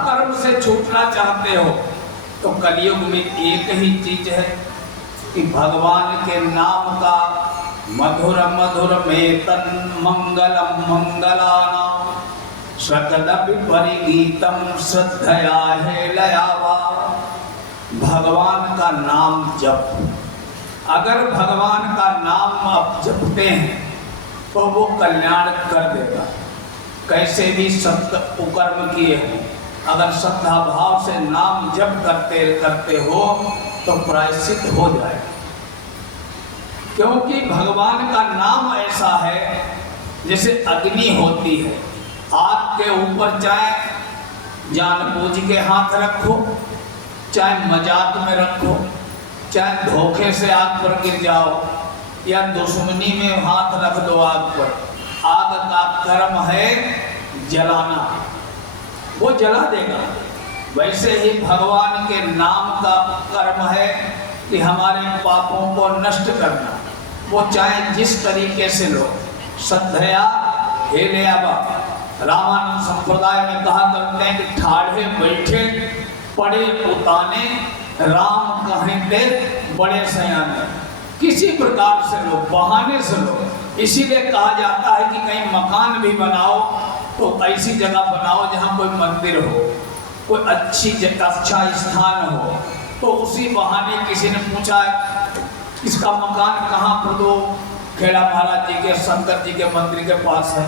कर्म से छूटना चाहते हो तो कलयुग में एक ही चीज है कि भगवान के नाम का मधुर मधुर में तन मंगलम मंगलानाम सकदपि परिगीतम श्रद्धया है लयावा। भगवान का नाम जप, अगर भगवान का नाम आप जपते हैं तो वो कल्याण कर देगा। कैसे भी सत्य कुकर्म किए हो, अगर श्रद्धा भाव से नाम जप करते करते हो तो प्रायश्चित हो जाए। क्योंकि भगवान का नाम ऐसा है जैसे अग्नि होती है, आग के ऊपर चाहे जानबूझ के हाथ रखो, चाहे मजाक में रखो, चाहे धोखे से आग पर गिर जाओ या दुश्मनी में हाथ रख दो आग पर, आग का कर्म है जलाना, वो जला देगा। वैसे ही भगवान के नाम का कर्म है कि हमारे पापों को नष्ट करना। वो चाहे जिस तरीके से लो, श्रद्धया हेलयावा। रामानंद संप्रदाय में कहा करते हैं कि ठाढ़े बैठे पड़े उताने राम कहते बड़े सयाने। किसी प्रकार से लो, बहाने से लो। इसीलिए कहा जाता है कि कहीं मकान भी बनाओ तो ऐसी जगह बनाओ जहाँ कोई मंदिर हो, कोई अच्छा स्थान हो। तो उसी बहाने किसी ने पूछा इसका मकान कहाँ पर, दो खेड़ा महाराज जी के शंकर जी के मंदिर के पास है।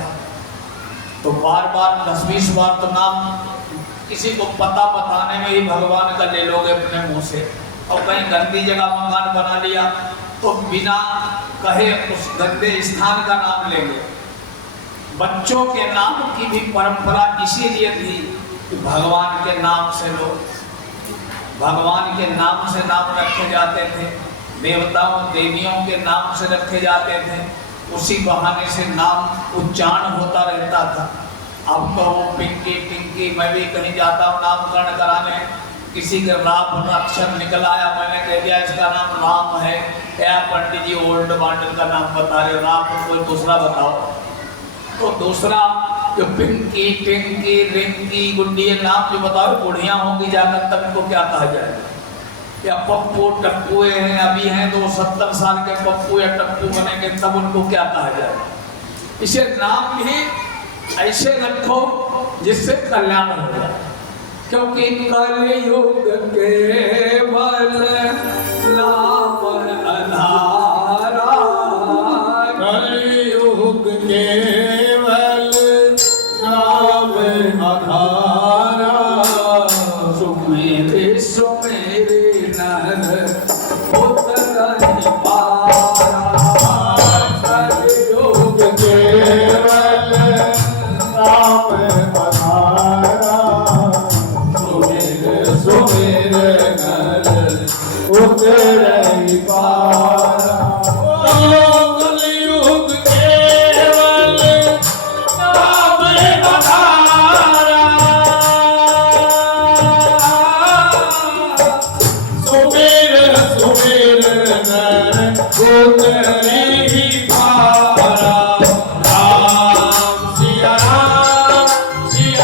तो बार बार 10-20 बार तो नाम किसी को पता बताने में ही भगवान का ले लोगे अपने मुंह से। और कहीं गंदी जगह मकान बना लिया तो बिना कहे उस गंदे स्थान का नाम लेंगे। बच्चों के नाम की भी परंपरा इसीलिए थी कि भगवान के नाम से लो, भगवान के नाम से नाम रखे जाते थे, देवताओं देवियों के नाम से रखे जाते थे। उसी बहाने से नाम उच्चारण होता रहता था। अब तो वो पिंकी पिंकी, मैं भी कहीं जाता हूँ नामकरण कराने, किसी का राम अक्षर निकल आया, मैंने कह दिया इसका नाम राम है, क्या पंडित जी ओल्ड मॉडल का नाम बता रहे, राम कोई दूसरा बताओ। तो दूसरा जो पिंकी टिंकी रिंकी गुड्डी नाम जो बताओ बुढ़िया होंगी जाकर तब इनको क्या कहा जाएगा। या पप्पू टप्पू हैं, अभी हैं तो 70 साल के पप्पू या टप्पू बनेंगे तब उनको क्या कहा जाएगा। इसे नाम भी ऐसे रखो जिससे कल्याण हो जाए। क्योंकि कलयुग केवल नाम आधारा, कलयुग केवल नाम आधारा। सुमेरे सुमेरे नर उतरहि पारा, कलयुग केवल नाम आधारा। सुमिर सुमिर नर उतरहि पारा। कलयुग केवल नाम आधारा। सुमिर सुमिर नर उतरहि पारा। राम सिया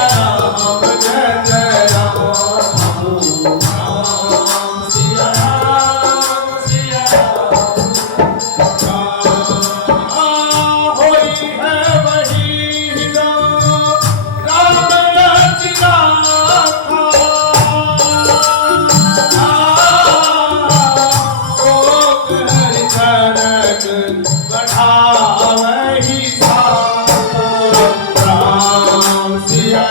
राम जय जय राम। राम सिया राम होई है वही राम रचना था। बढ़ावही राम सिया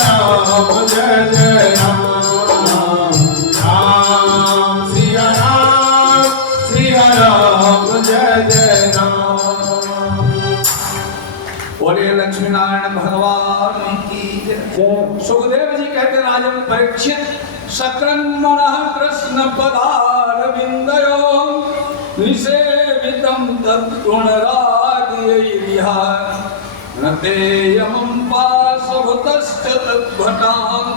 राम जय जय राम। राम सिया राम जय जय राम। बोले लक्ष्मी नारायण भगवान की जय। सुखदेव जी कहते राजन परीक्षित सक्रन्मणः कृष्ण पदारविन्दयो निसेवितं तद्गुणरागयैर्यः न तेयमं पार्श्वभूतश्च तद्भटान्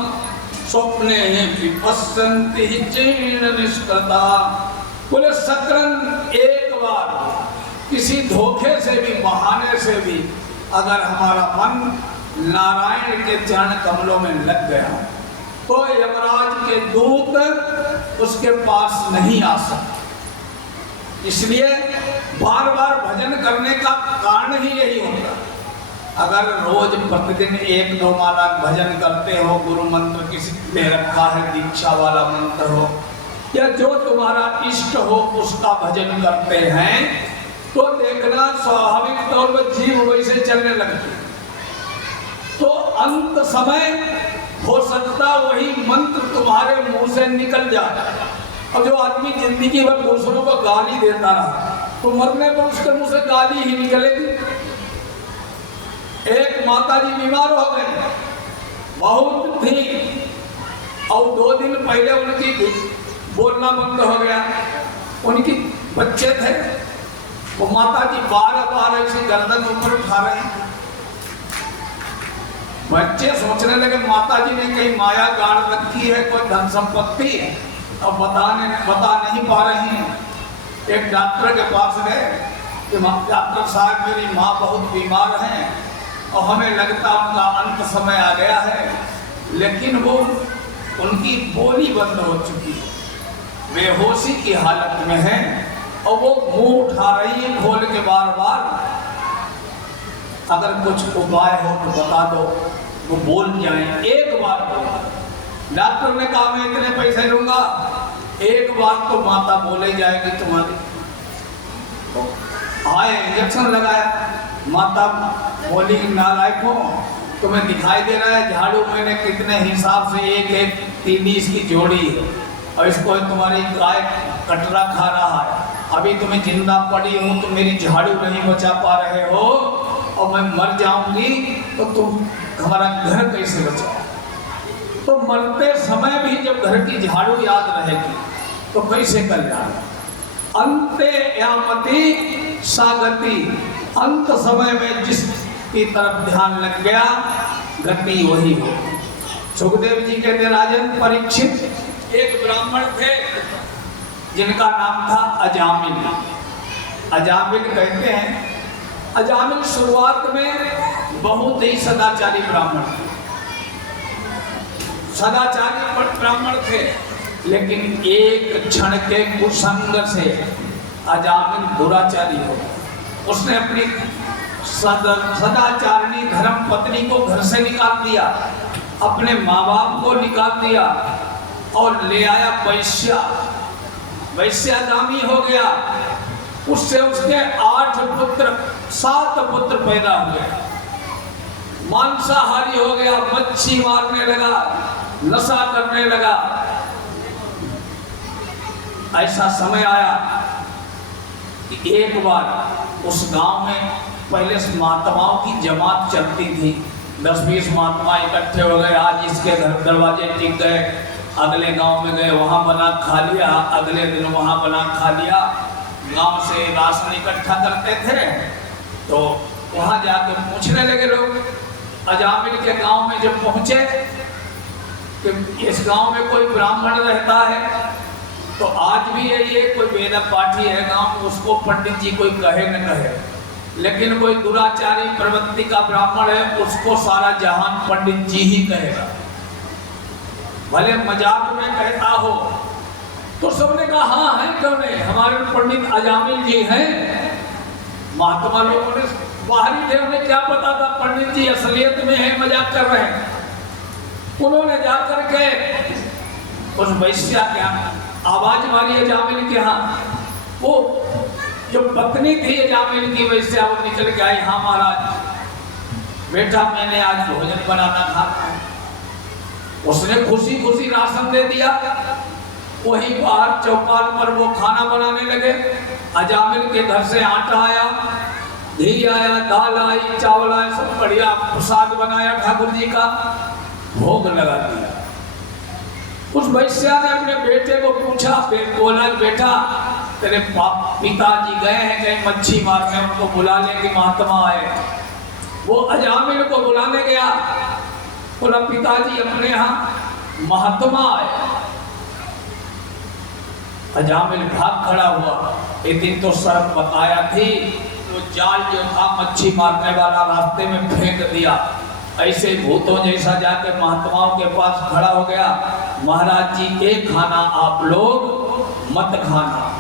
स्वप्ने विपश्यन्ति चीर्ण निष्कृता। बोले सक्रन एक बार किसी धोखे से भी बहाने से भी अगर हमारा मन नारायण के चरण कमलों में लग गया तो यमराज के दूत उसके पास नहीं आ सकते। इसलिए बार बार भजन करने का कारण ही यही होता। अगर रोज प्रतिदिन 1-2 माला भजन करते हो, गुरु मंत्र किसी ने रखा है, दीक्षा वाला मंत्र हो या जो तुम्हारा इष्ट हो उसका भजन करते हैं, तो देखना स्वाभाविक तौर पर जीव वैसे चलने लगती। तो अंत समय हो सकता वही मंत्र तुम्हारे मुंह से निकल जाए। और जो आदमी जिंदगी भर दूसरों को गाली देता रहा तो मरने पर उसके मुंह से गाली ही निकलेगी। एक माता जी बीमार हो गई, बहुत थी, और 2 दिन पहले उनकी बोलना बंद हो गया। उनकी बच्चे थे, वो माता जी बार ऐसी गर्दन ऊपर उठा रहे हैं। बच्चे सोचने लगे माता जी ने कहीं माया गाड़ रखी है, कोई धन संपत्ति है, और बता नहीं पा रही हैं। एक डॉक्टर के पास गए कि डॉक्टर साहब मेरी माँ बहुत बीमार हैं और हमें लगता उनका अंत समय आ गया है, लेकिन वो उनकी बोली बंद हो चुकी है, बेहोशी की हालत में है और वो मुंह उठा रही है खोल के बार बार। अगर कुछ उपाय हो तो बता दो, वो बोल जाए। एक बार बोला, डॉक्टर ने कहा मैं इतने पैसे लूंगा, एक बार तो माता बोले जाएगी तुम्हारी। तो आए, इंजेक्शन लगाया, माता बोली नालायक हो, तुम्हें दिखाई दे रहा है झाड़ू मैंने कितने हिसाब से 1-1 30 की जोड़ी है और इसको तुम्हारी गाय कटरा खा रहा है। अभी तुम्हें जिंदा पड़ी हूँ तो मेरी झाड़ू नहीं बचा पा रहे हो और मैं मर जाऊंगी तो तुम हमारा घर कैसे बचाओ। तो मरते समय भी जब घर की झाड़ू याद रहेगी तो कैसे कल्याण। अंते यामति सागति, अंत समय में जिसकी तरफ ध्यान लग गया गति वही हो। सुखदेव जी कहते राजन परीक्षित एक ब्राह्मण थे जिनका नाम था अजामिल। अजामिल कहते हैं, अजामिल शुरुआत में बहुत ही सदाचारी ब्राह्मण थे, सदाचारी ब्राह्मण थे, लेकिन एक क्षण के कुसंग से अजामिल दुराचारी हो। उसने अपनी सदाचारिणी धर्म पत्नी को घर से निकाल दिया, अपने माँ बाप को निकाल दिया और ले आया वैश्या। वैश्यागामी हो गया। उससे उसके 7 पुत्र पैदा हुए। मांसाहारी हो गया, मच्छी मारने लगा, नशा करने लगा। ऐसा समय आया कि एक बार उस गांव में पहले महात्माओं की जमात चलती थी, 10-20 महात्मा इकट्ठे हो गए। आज इसके घर दरवाजे टिक गए, अगले गांव में गए, वहां बना खा लिया, अगले दिन वहां बना खा लिया। गांव से राशन इकट्ठा करते थे तो वहां जाके पूछने लगे लोग। अजामिल के गांव में जब पहुंचे कि इस गांव में कोई ब्राह्मण रहता है, तो आज भी यही है, कोई वेद पाठी है गांव, उसको पंडित जी कोई कहे न कहे, लेकिन कोई दुराचारी प्रवृत्ति का ब्राह्मण है उसको सारा जहान पंडित जी ही कहेगा, भले मजाक में कहता हो। तो सबने कहा हाँ है, क्यों नहीं, हमारे पंडित अजामिल जी हैं। महात्मा लोगों ने बाहरी थे, उन्हें क्या पता था पंडित जी असलियत में है, मजाक कर रहे हैं। उन्होंने जाकर के उस वैश्या के आवाज मारी अजामिल के यहाँ। वो जो पत्नी थी अजामिल की वैश्या, वो निकल के आई, हाँ महाराज बेटा मैंने आज भोजन बनाना था। उसने खुशी खुशी राशन दे दिया। वहीं बाहर चौपाल पर वो खाना बनाने लगे। अजामिल के घर से आटा आया, घी आया, दाल आई, चावल आया, सब बढ़िया प्रसाद बनाया ठाकुर जी का, भोग लगा दिया। उस वैश्या ने अपने बेटे को पूछा, बोला बेटा तेरे पिताजी गए हैं कहीं मच्छी मारने, उनको बुला ले कि महात्मा आए। वो अजामिल को बुलाने गया, बोला पिताजी अपने यहाँ महात्मा आए। अजामिल भाग खड़ा हुआ। एक दिन तो शर्त बताया थी, वो जाल जो था मच्छी मारने वाला रास्ते में फेंक दिया। ऐसे भूतों जैसा जाके महात्माओं के पास खड़ा हो गया, महाराज जी एक खाना आप लोग मत खाना।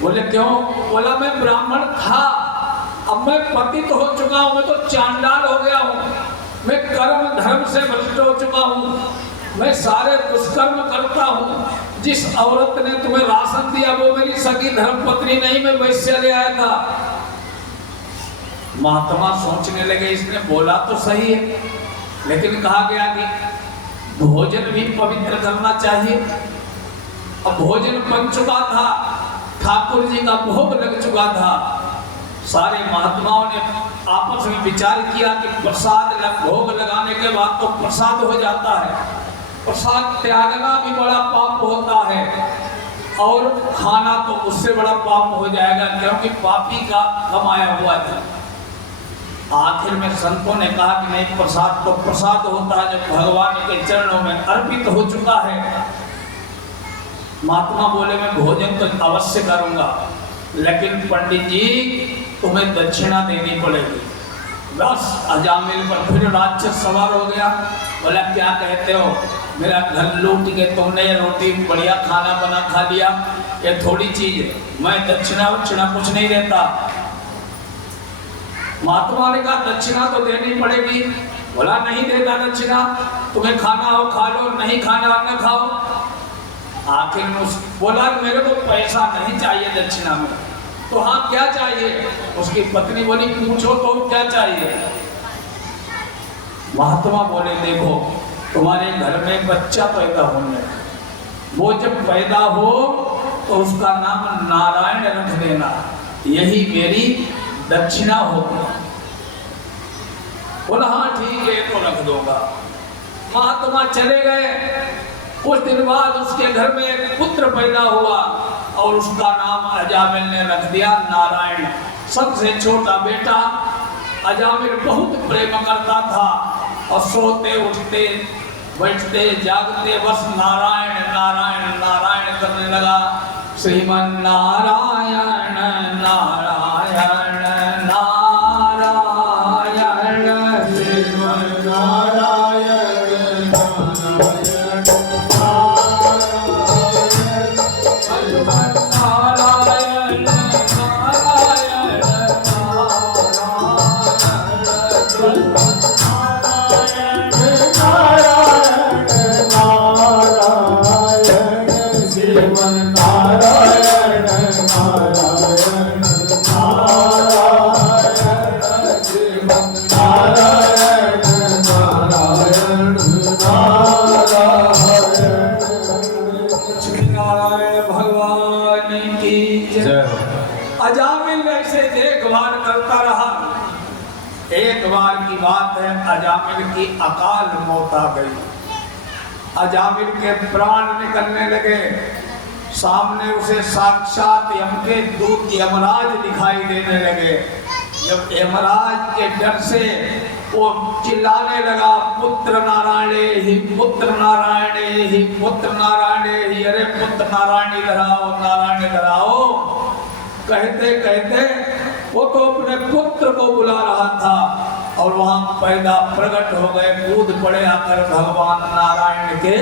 बोले क्यों? बोला मैं ब्राह्मण था, अब मैं पतित हो चुका हूं, मैं तो चांडाल हो गया हूं, मैं कर्म धर्म से भ्रष्ट हो चुका हूं, मैं सारे दुष्कर्म करता हूं। जिस औरत ने तुम्हें राशन दिया वो मेरी सगी धर्मपत्नी नहीं, मैं वैश्य ले आया था। महात्मा सोचने लगे इसने बोला तो सही है, लेकिन कहा गया कि भोजन भी पवित्र करना चाहिए। अब भोजन बन चुका था, ठाकुर जी का भोग लग चुका था। सारे महात्माओं ने आपस में विचार किया कि प्रसाद भोग लगाने के बाद तो प्रसाद हो जाता है, प्रसाद त्यागना भी बड़ा पाप होता है, और खाना तो उससे बड़ा पाप हो जाएगा क्योंकि पापी का कमाया हुआ था। आखिर में संतों ने कहा कि नहीं, प्रसाद तो प्रसाद होता है जब भगवान के चरणों में अर्पित हो चुका है। महात्मा बोले मैं भोजन तो अवश्य करूंगा, लेकिन पंडित जी तुम्हें दक्षिणा देनी पड़ेगी। बस अजामिल पर फिर राक्षस सवार हो गया। बोला क्या कहते हो, मेरा घर लूट के तुमने ये रोटी बढ़िया खाना बना खा लिया, ये थोड़ी चीज है, मैं दक्षिणा कुछ नहीं देता। महात्मा ने कहा दक्षिणा तो देनी पड़ेगी। बोला नहीं देता दक्षिणा, तुम्हें खाना हो खा लो, नहीं खाना न खाओ। आखिर में बोला मेरे को पैसा नहीं चाहिए दक्षिणा में। तो हाँ क्या चाहिए? उसकी पत्नी बोली पूछो तो क्या चाहिए? महात्मा बोले देखो तुम्हारे घर में बच्चा पैदा होने, वो जब पैदा हो तो उसका नाम नारायण रख देना, यही मेरी दक्षिणा होगी। बोला हाँ ठीक है तो रख दूंगा। महात्मा चले गए। कुछ दिन बाद उसके घर में एक पुत्र पैदा हुआ और उसका नाम अजामिल ने रख दिया नारायण। सबसे छोटा बेटा अजामिल बहुत प्रेम करता था और सोते उठते बैठते जागते बस नारायण नारायण नारायण करने लगा। श्रीमन नारायण नारायण नारायण श्रीमन नारायण अजामिल की अकाल मौत आ गई। अजामिल के प्राण निकलने लगे। सामने उसे साक्षात यम के दूत यमराज दिखाई देने लगे। जब यमराज के डर से वो चिल्लाने लगा पुत्र नारायण ही पुत्र नारायण ही पुत्र नारायण ही, अरे पुत्र नारायण इधर आओ नारायण इधर आओ। कहते कहते वो तो अपने पुत्र को बुला रहा था और वहां पैदा प्रकट हो गए, कूद पड़े आकर भगवान नारायण के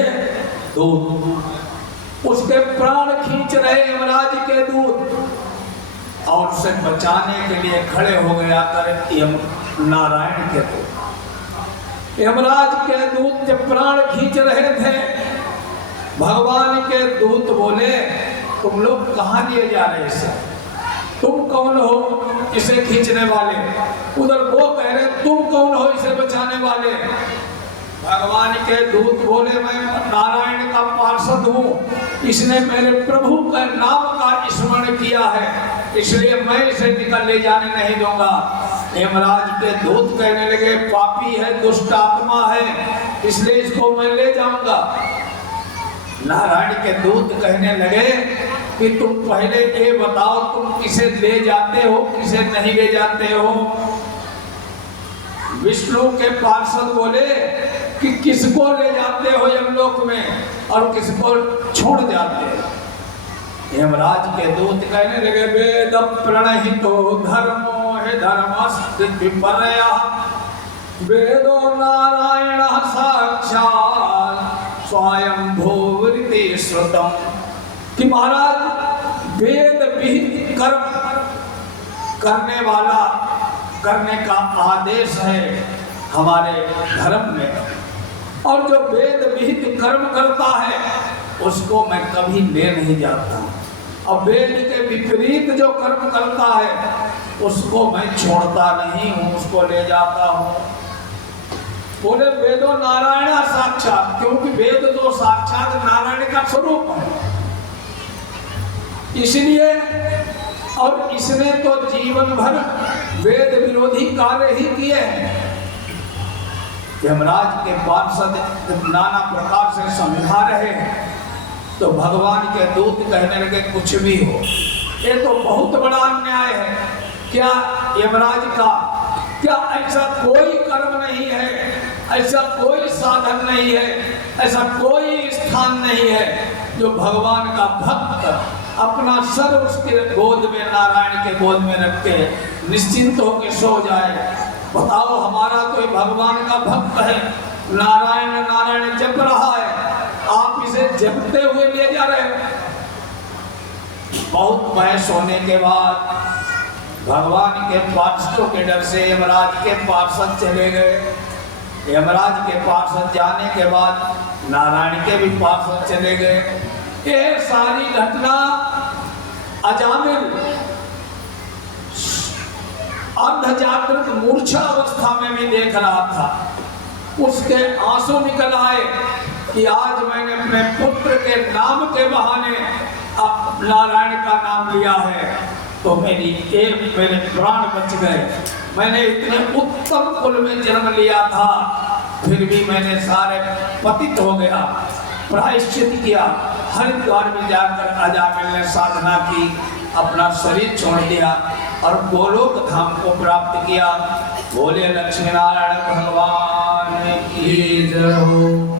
दूत। उसके प्राण खींच रहे यमराज के दूत और उसे बचाने के लिए खड़े हो गए आकर यम नारायण के दूत। यमराज के दूत जब प्राण खींच रहे थे, भगवान के दूत बोले तुम लोग कहाँ लिए जा रहे हैं? तुम कौन हो इसे खींचने वाले? उधर वो कह रहे तुम कौन हो इसे बचाने वाले? भगवान के दूत बोले मैं नारायण का पार्षद हूँ, इसने मेरे प्रभु का नाम का स्मरण किया है, इसलिए मैं इसे निकल ले जाने नहीं दूंगा। यमराज के दूत कहने लगे पापी है, दुष्ट आत्मा है, इसलिए इसको मैं ले जाऊंगा। नारायण के दूत कहने लगे कि तुम पहले ये बताओ तुम किसे ले जाते हो किसे नहीं ले जाते हो? विष्णु के पार्षद बोले कि किसको ले जाते हो यमलोक में और किसको छोड़ जाते हो? यमराज के दूत कहने लगे वेद प्रणहितो धर्मो है धर्मस्थ विपर्यः वेदो नारायण साक्षात् स्वयं भूवृति श्रुतम कि महाराज वेद विहित कर्म करने वाला करने का आदेश है हमारे धर्म में, और जो वेद विहित कर्म करता है उसको मैं कभी ले नहीं जाता। अब वेद के विपरीत जो कर्म करता है उसको मैं छोड़ता नहीं हूँ, उसको ले जाता हूँ। बोले वेदो नारायण साक्षात, क्योंकि वेद तो साक्षात नारायण का स्वरूप है, इसलिए। और इसने तो जीवन भर वेद विरोधी कार्य ही किए हैं। यमराज के पार्षद नाना प्रकार से समझा रहे हैं तो भगवान के दूत कहने लगे कुछ भी हो, ये तो बहुत बड़ा अन्याय है। क्या यमराज का क्या ऐसा कोई कर्म नहीं है, ऐसा कोई साधन नहीं है, ऐसा कोई स्थान नहीं है जो भगवान का भक्त अपना सर उसके गोद में, नारायण के गोद में रख के निश्चिंत होकर सो जाए। बताओ, हमारा तो भगवान का भक्त है, नारायण नारायण जप रहा है, आप इसे जपते हुए ले जा रहे हो। बहुत बहस होने के बाद भगवान के पार्षदों के डर से यमराज के पार्षद चले गए। यमराज के पार्षद जाने के बाद नारायण के भी पार्षद चले गए। ये सारी घटना अजामिल अर्ध जागृत मूर्छा अवस्था में भी देख रहा था। उसके आंसू निकल आए कि आज मैंने अपने पुत्र के नाम के बहाने अब नारायण का नाम लिया है तो मेरे प्राण बच गए। मैंने इतने उत्तम कुल में जन्म लिया था, फिर भी मैंने सारे पतित हो गया। प्रायश्चित किया, हरिद्वार में जाकर अजामिल ने साधना की, अपना शरीर छोड़ दिया और गोलोक धाम को प्राप्त किया। बोले लक्ष्मी नारायण भगवान की जय हो।